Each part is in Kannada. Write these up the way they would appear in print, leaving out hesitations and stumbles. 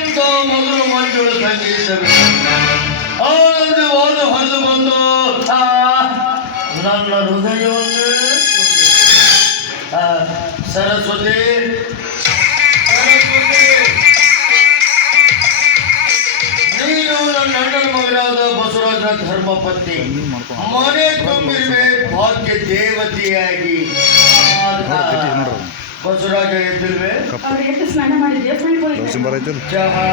ಎಂತ ಮಧುರ ಮಂಜುಳ ಸಂಗೀತವೇ ಆನಂದವಾದ ಹಲ್ಲು ಬಂದು ನನ್ನ ಹೃದಯವನ್ನೇ ಸರಸ್ವತಿ ನೀನು ನನ್ನ ಅಣ್ಣನ ಮಗನಾದ ಬಸವರಾಜನ ಧರ್ಮಪತ್ನಿ ಮನೆ ತುಂಬಿರುವೆ ಭಾಗ್ಯ ದೇವತೆಯಾಗಿ ಬಸವರಾಜ ಎದ್ದಿಲ್ವೇ ಸ್ನಾನ ಮಾಡಿ ದೇವಸ್ಥಾನಕ್ಕೆ ಚಹಾ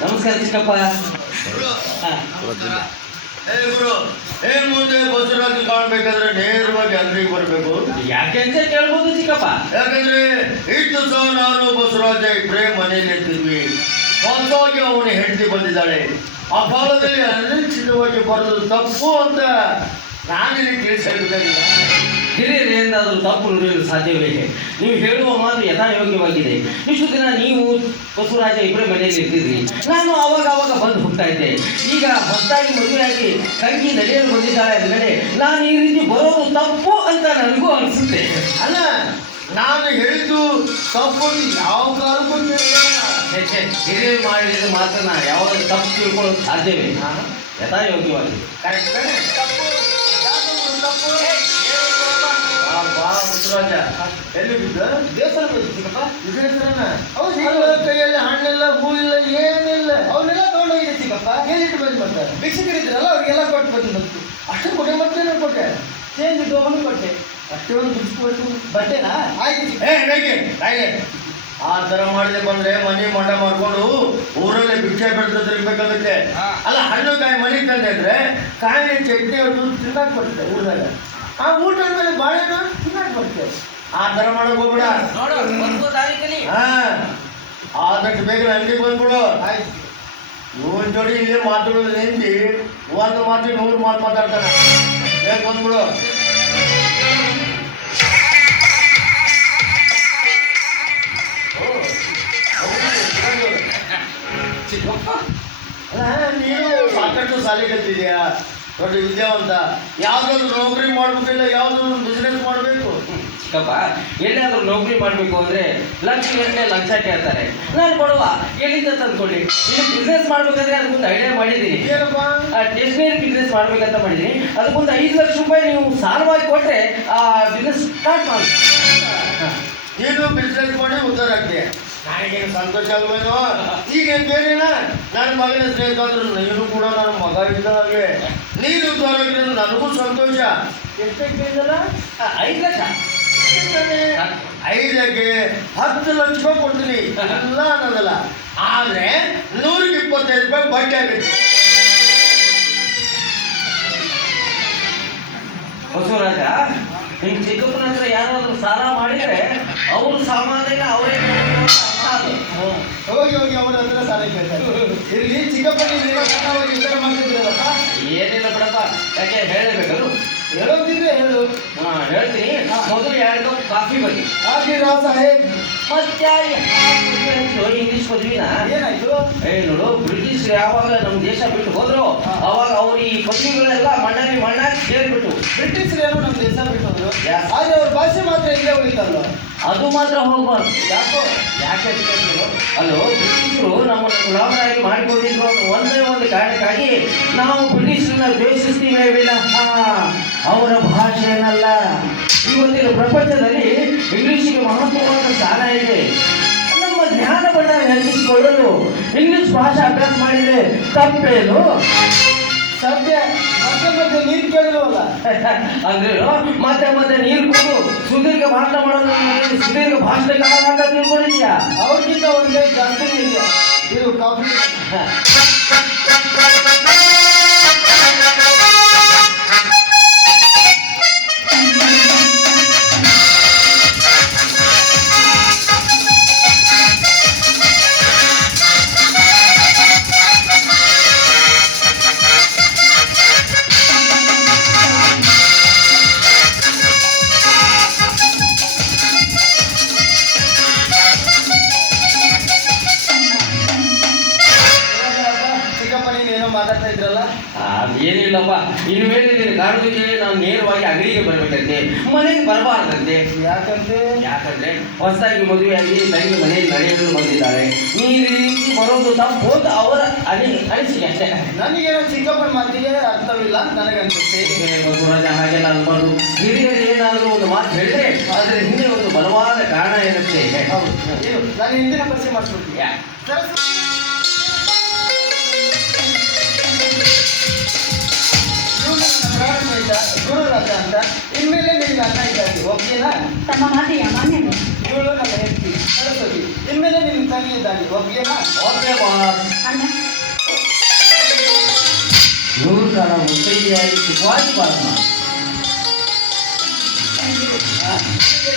ನಮಸ್ಕಾರ ಚಿಕ್ಕಪ್ಪ. ಗುರು ಏನ್ ಮುಂದೆ ಬಸವರಾಜ್ ಕಾಣ್ಬೇಕಾದ್ರೆ ನೇರವಾಗಿ ಅಂಗಡಿಗೆ ಬರಬೇಕು. ಯಾಕೆ ಅಂತ ಕೇಳ್ಬೋದು ಚಿಕ್ಕಪ್ಪ. ಯಾಕಂದ್ರೆ ಇಷ್ಟು ಸಹ ನಾನು ಬಸವರಾಜ ಇಬ್ಬರೇ ಮನೆಯಲ್ಲಿ ಇರ್ತಿದ್ವಿ. ಹೊಸದಾಗಿ ಅವನ ಹೆಂಡತಿ ಬಂದಿದ್ದಾಳೆ. ಆ ಕಾಲದಲ್ಲಿ ಅನಿಶ್ಚಿತವಾಗಿ ಬರೋದು ತಪ್ಪು ಅಂತ ನಾನಿಲ್ಲಿ ತಿಳಿಸಿ ಹೇಳಬೇಕಾಗಿಲ್ಲ. ಹಿರಿಯರು ಏನಾದರೂ ತಪ್ಪು ನುಡಿಯಲು ಸಾಧ್ಯವೇ? ನೀವು ಹೇಳುವ ಮಾತು ಯಥಾಯೋಗ್ಯವಾಗಿದೆ. ಇಷ್ಟು ದಿನ ನೀವು ಬಸವರಾಜ ಇಬ್ಬರೇ ಮನೆಯಲ್ಲಿ ಇರ್ತಿದ್ರಿ, ನಾನು ಅವಾಗ ಬಂದು ಹೋಗ್ತಾ ಇದ್ದೆ. ಈಗ ಹೊಸದಾಗಿ ಮದುವೆಯಾಗಿ ತಂಗಿ ನಡೆಯಲು ಬಂದಿದ್ದಾಳೆ ಅಂದರೆ ನಾನು ಈ ರೀತಿ ಬರೋದು ತಪ್ಪು ಅಂತ ನನಗೂ ಅನಿಸುತ್ತೆ. ಅಲ್ಲ, ನಾನು ಹೇಳಿದ್ದು ತಪ್ಪು ಯಾವ ಕಾಲಕ್ಕೂ ಹಿರಿಯರು ಮಾಡಿದ ಮಾತನ್ನ ಯಾವಾಗ ತಪ್ಪು ತಿಳ್ಕೊಳ್ಳೋದು ಸಾಧ್ಯವೇ? ಯಥಾಯೋಗ್ಯವಾಗಿದೆ. ಬಸವರಾಜ ಎಲ್ಲಿ ಬಿದ್ದ? ದೇವಸ್ಥಾನ ಚಿಕ್ಕಪ್ಪ. ಕೈಯಲ್ಲಿ ಹಣ್ಣಿಲ್ಲ, ಹೂ ಇಲ್ಲ, ಏನಿಲ್ಲ. ಅವನ್ನೆಲ್ಲ ತಗೊಂಡೋಗಿದೆ ಚಿಕ್ಕಪ್ಪ. ಏನಿಟ್ಟು ಬಂದು ಬರ್ತಾರೆ? ಭಿಕ್ಷಕರಿದ್ರಲ್ಲ ಅವ್ರಿಗೆಲ್ಲ ಕೊಟ್ಟು ಬಂದು ಬಂತು. ಅಷ್ಟು ಕೊಟ್ಟೆ ಮತ್ತೇನು ಕೊಟ್ಟೆ? ಚೇಂಜ್ ಇದ್ದು ಅವನು ಕೊಟ್ಟೆ. ಅಷ್ಟೇ ಒಂದು ಬಿಡಿಸ್ಕೊಟ್ಟು ಬಟ್ಟೆನಾ? ಆಯ್ತು ಆ ತರ ಮಾಡದೆ ಬಂದ್ರೆ ಮನೆ ಮಂಡ ಮಾಡ್ಕೊಂಡು ಊರಲ್ಲೇ ಭಿಕ್ಷೆ ಬಿಡ್ತಿರ್ಬೇಕಾಗುತ್ತೆ. ಅಲ್ಲ, ಹಣ್ಣು ಕಾಯಿ ಮನೆ ತಂದೆ ಅಂದ್ರೆ ಕಾಯಿನ ಚಟ್ನಿ ಅವ್ರು ತಿನ್ನಕ್ ಬರ್ತದೆ ಊರದಾಗ. ಆ ಊಟ ಮೇಲೆ ಬಾಳೆಹಣ್ಣು ತಿನ್ನಕ್ ಬರ್ತದೆ. ಆ ತರ ಮಾಡಕ್ ಹೋಗ್ಬಿಡ. ಆದಷ್ಟು ಬೇಗ ಅಂಗಡಿಗೆ ಬಂದ್ಬಿಡು. ಇವನ್ ಜೋಡಿ ಇಲ್ಲಿ ಮಾತಾಡೋದು ನಿಂತಿ ಒಂದು ಮಾತು 100 ಮಾತು ಮಾತಾಡ್ತಾನೆ. ಬೇಗ ಬಂದ್ಬಿಡು. ಚಿಕ್ಕಪ್ಪ, ಅಲ್ಲ, ನೀನು ಸಾಕಷ್ಟು ಶಾಲೆ ಕಲ್ತಿದ್ಯಾ, ದೊಡ್ಡ ವಿದ್ಯಾವಂತ. ಯಾವ್ದಾದ್ರು ನೌಕರಿ ಮಾಡ್ಬೇಕಿಲ್ಲ, ಯಾವ್ದಾದ್ರು ಬಿಸ್ನೆಸ್ ಮಾಡಬೇಕು. ಚಿಕ್ಕಪ್ಪ, ಎಲ್ಲಾದ್ರೂ ನೌಕರಿ ಮಾಡಬೇಕು ಅಂದ್ರೆ ಲಂಚ ಕೇಳ್ತಾರೆ. ನಾನು ಬಡವ, ಎಲ್ಲಿಂದ ತಂದ್ಕೊಳ್ಳಿ. ಇಲ್ಲಿ ಬಿಸ್ನೆಸ್ ಮಾಡ್ಬೇಕಾದ್ರೆ ಅದಕ್ಕೊಂದು ಐಡಿಯಾ ಮಾಡಿದ್ದೀನಿ. ಏನಪ್ಪ? ಸ್ಟೇಷನರಿ ಬಿಸ್ನೆಸ್ ಮಾಡ್ಬೇಕಂತ ಮಾಡಿದ್ದೀನಿ. ಅದಕ್ಕೊಂದು 5 ಲಕ್ಷ ರೂಪಾಯಿ ನೀವು ಸಾಲವಾಗಿ ಕೊಟ್ಟರೆ ಆ ಬಿಸ್ನೆಸ್ ಸ್ಟಾರ್ಟ್ ಮಾಡಿ. ನೀನು ಬಿಸ್ನೆಸ್ ಮಾಡಿ ಉದ್ಧಾರ ಆಗ್ತೀಯ. ನನಗೇನು ಸಂತೋಷ ಅಲ್ವೇನೋ. ಈಗ ಬೇರೆನಾ, ನನ್ನ ಮಗನ ಸ್ನೇಹಿತರು ನೀನು ಕೂಡ ನನ್ನ ಮಗ ಇದ್ದ ಹಾಗೆ. ನೀನು ಉದ್ಧಾರ ಆಗಿರೋದು ನನಗೂ ಸಂತೋಷ. ಎಷ್ಟಕ್ಕೆ ಇದಲ್ಲ? 5 ಲಕ್ಷ. 5ಕ್ಕೆ 10 ಲಕ್ಷ ರೂಪಾಯಿ ಕೊಡ್ತೀನಿ, ಎಲ್ಲ ಅನ್ನೋದಲ್ಲ. ಆದ್ರೆ 125 ರೂಪಾಯಿ ಬಟ್ಟೆ ಆಗುತ್ತೆ. ಬಸವರಾಜ, ನಿಮ್ಮ ಚಿಕ್ಕಪ್ಪನ ಹತ್ರ ಯಾರಾದ್ರೂ ಸಾಲ ಮಾಡಿದ್ರೆ ಅವ್ರ ಸಾಮಾನೆಲ್ಲ ಅವರೇ ಹೋಗಿ ಅವರ ಹತ್ರ ಸಾಲ ಕೇಳ್ತಾರೆ. ಇಲ್ಲಿ ಚಿಕ್ಕಪ್ಪನ ವಿಚಾರ ಮಾಡ್ತಿದ್ರಲ್ಲಪ್ಪ. ಏನಿಲ್ಲ ಬಿಡಪ್ಪ, ಯಾಕೆ ಹೇಳಬೇಕಲ್ಲ? ಹೇಳೋದಿದ್ರೆ ಹೇಳು. ಹೇಳ್ತೀನಿ. ಮೊದಲು 2 ಕಪ್ ಕಾಫಿ ಬನ್ನಿ. ಆಗಿರಾ ಸಾಹೇಬ್. ಮತ್ತೆ ಇಂಗ್ಲಿಷ್ ಪದವಿನ ಏನಾಯ್ತು? ನೋಡು, ಬ್ರಿಟಿಷ್ ಯಾವಾಗ ನಮ್ಮ ದೇಶ ಬಿಟ್ಟು ಹೋದ್ರು ಅವಾಗ ಅವ್ರು ಈ ಪದವಿಗಳೆಲ್ಲ ಮಣ್ಣಾಗಿ ಸೇರ್ಬಿಟ್ಟು. ಬ್ರಿಟಿಷರೇನು ನಮ್ಮ ದೇಶ ಬಿಟ್ಟು ಹೋದ್ರು, ಆದ್ರೆ ಅವ್ರ ಭಾಷೆ ಮಾತ್ರ ಇಲ್ಲೇ ಉಳಿತಲ್ವ? ಅದು ಮಾತ್ರ ಹೋಗ್ಬಾರ್ದು. ಯಾಕೋ? ಯಾಕೆ ಅಲ್ಲೋ, ಬ್ರಿಟಿಷರು ನಮ್ಮನ್ನು ಗುಲಾಮರಾಗಿ ಮಾಡಿಕೊಂಡಿದ್ರು ಒಂದೇ ಒಂದು ಕಾರಣಕ್ಕಾಗಿ ನಾವು ಬ್ರಿಟಿಷರನ್ನ ದ್ವೇಷಿಸ್ತೀವೇ ವಿನಃ ಅವರ ಭಾಷೆಯನ್ನಲ್ಲ. ಇವತ್ತಿನ ಪ್ರಪಂಚದಲ್ಲಿ ಇಂಗ್ಲಿಷಿಗೆ ಮಹತ್ವವಾದ ಸ್ಥಾನ ಇದೆ. ನಮ್ಮ ಜ್ಞಾನವನ್ನು ಹೆಚ್ಚಿಸಿಕೊಳ್ಳಲು ಇಂಗ್ಲಿಷ್ ಭಾಷೆ ಅಭ್ಯಾಸ ಮಾಡಿದರೆ ತಪ್ಪೇನು? ಸದ್ಯ ಮತ್ತೆ ನೀರು ಕೇಳಿಲ್ವಲ್ಲ. ಅಂದ್ರೆ ಮತ್ತೆ ನೀರು ಕೊಡು ಸುದೀರ್ಘ ಭಾಷಣ ಮಾಡೋದು ಸುದೀರ್ಘ ಭಾಷಣಕಾರ ಅಂತ ತಿಳ್ಕೊಂಡಿದ್ಯಾ? ಅವ್ರಿಗಿಂತ ಒಂದೇ ಜಾಸ್ತಿನೇ ಇದೆ. ಇದು ಕಾಫಿ. ಏನೋ ಮಾತಾಡ್ತಾ ಇದ್ರಲ್ಲ. ಏನಿಲ್ಲಪ್ಪ, ಇನ್ನು ಮೇಲೆ ನೀನು ಕಾಣೋದಕ್ಕೆ ನಾವು ನೇರವಾಗಿ ಅಂಗಡಿಗೆ ಬರ್ಬೇಕಂತೆ, ಮನೆಗೆ ಬರಬಾರ್ದಂತೆ. ಯಾಕಂದ್ರೆ ಹೊಸದಾಗಿ ಮದುವೆಯಾಗಿ ತಂಗಿ ಮನೆಯಲ್ಲಿ ನಡೆಯಲು ಬಂದಿದ್ದಾಳೆ. ನೀ ಈ ರೀತಿ ಬರೋದು ತಪ್ಪು ಅಂತ ಅವರ ಅನಿಸಿಕೆ ಅಷ್ಟೇ. ನನಗೇನೋ ಚಿಕ್ಕಪ್ಪನ ಮಾತಿಗೆ ಅರ್ಥವಿಲ್ಲ ನನಗನ್ಸುತ್ತೆ. ಬಸವರಾಜ ಹಾಗೆಲ್ಲ ಅನ್ಬಾರ್ದು. ಹಿರಿಯರು ಏನಾದರೂ ಒಂದು ಮಾತು ಹೇಳಿದ್ರೆ ಅದ್ರ ಹಿಂದೆ ಒಂದು ಬಲವಾದ ಕಾರಣ ಇರುತ್ತೆ. ಹೌದು, ಇದು ನಾನು ಹಿಂದಿನ ಪರಿಚಯ ಮಾಡಿಸ್ಬಿಡ್ತೀನಿ. ಯಾ. ಗುರುರಾಜ ಅಂತ. ಇನ್ಮೇಲೆ ನಿನ್ನ ಅಣ್ಣ ಇದ್ದಾಗಿ, ಓಕೆನಾ? ತಮ್ಮ ಮಾತೆಯ ಮಾನ್ಯತೆ. ಇವಳು ನನ್ನ ಹೆಂಡತಿ ಸರಸ್ವತಿ. ಇನ್ಮೇಲೆ ನಿನ್ನ ತಂಗಿ ಇದ್ದಾಗಿ, ಓಕೆನಾ? Okay boss. ಅಣ್ಣ ನೂರು ಕಾಲ ಮುತ್ತೈದೆಯಾಗಿ ಸುಖವಾಗಿ ಬಾಳಮ್ಮ.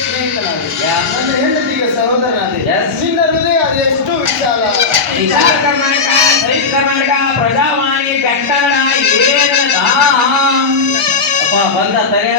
ಸ್ನೇಹಿತನಾದೆ, ಯಾ. ನನ್ನ ಹೆಂಡತಿಗೆ ಸಹೋದರನಾದೆ. Yes. ನಿನ್ನ ಹೃದಯ ಅದೆಷ್ಟು ವಿಶಾಲ. ವಿಚಾರ ಕರ್ನಾಟಕ, ಸಹಿತ ಕರ್ನಾಟಕ, ಪ್ರಜಾವಾಣಿ, ಕಟ್ಟಡ, ಅಪ್ಪ ಬಂದ ತಲೆ